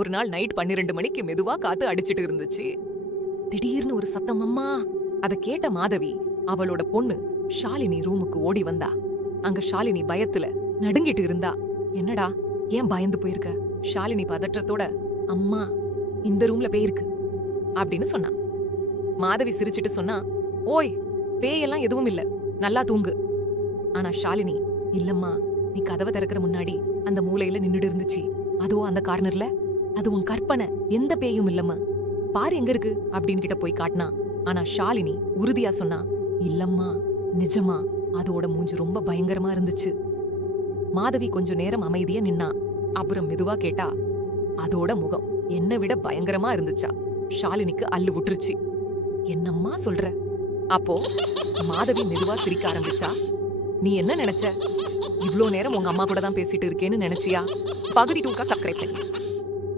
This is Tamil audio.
ஒரு நாள் நைட் 12 மணிக்கு மெதுவா காத்து அடிச்சிட்டு இருந்துச்சு. திடீர்னு ஒரு சத்தம், அம்மா. அத கேட்ட மாதவி அவளோட பொண்ணு ஷாலினி ரூமுக்கு ஓடி வந்தா. அங்க ஷாலினி பயத்துல நடுங்கிட்டு இருந்தா. என்னடா, ஏன் பயந்து போயிருக்க? ஷாலினி பதற்றத்தோட, அம்மா, இந்த ரூம்ல பேய் இருக்கு அப்படின்னு சொன்னா. மாதவி சிரிச்சிட்டு சொன்னா, ஓய், பேயெல்லாம் எதுவும் இல்ல, நல்லா தூங்கு. ஆனா ஷாலினி, இல்லம்மா, நீ கதவை திறக்கிற முன்னாடி அந்த மூலையில நின்னுட்டு இருந்துச்சு, அதோ அந்த கார்னர்ல, அது உன் கற்பனை, எந்த பேயும் இல்லம்மா, பாரு எங்க இருக்கு அப்படின்னு கிட்ட போய் காட்டினா. ஆனா ஷாலினி உறுதியா சொன்னா, இல்லம்மா, நிஜமா, அதோட மூஞ்சி ரொம்ப பயங்கரமா இருந்துச்சு. மாதவி கொஞ்ச நேரம் அமைதியா நின்னா. அப்புறம் மெதுவா கேட்டா, அதோட முகம் என்னை விட பயங்கரமா இருந்துச்சா. ஷாலினிக்கு அல்லு விட்டுருச்சு. என்னம்மா சொல்ற? அப்போ மாதவி மெதுவா சிரிக்க ஆரம்பிச்சா. நீ என்ன நினைச்ச? இவ்ளோ நேரம் உங்க அம்மா கூட தான் பேசிட்டு இருக்கேன்னு நினைச்சியா? பகுதி 2க்கு சப்ஸ்கிரைப் செய்யுங்க.